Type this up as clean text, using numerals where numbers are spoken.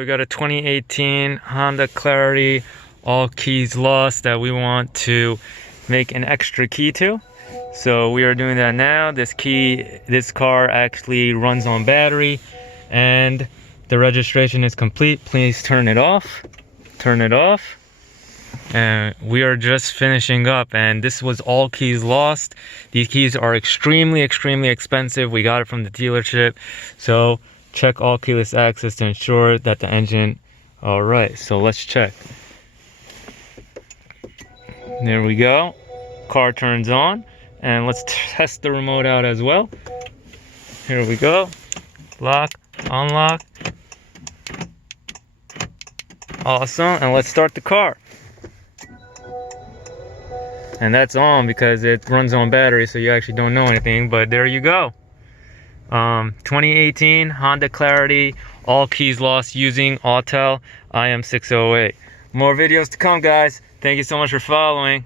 we got a 2018 Honda Clarity, all keys lost, that we want to make an extra key to. So we are doing that now. This car actually runs on battery, and the registration is complete. Please turn it off. Turn it off. And we are just finishing up, and this was all keys lost. These keys are extremely expensive. We got it from the dealership, so check all keyless access to ensure that the engine. All right, so let's check. There we go. Car turns on, and let's test the remote out as well. Here we go. Lock, unlock. Awesome. And let's start the car. And that's on because it runs on battery, so you actually don't know anything, but there you go. 2018 Honda Clarity, all keys lost using Autel Im608. More videos to come, guys. Thank you so much for following.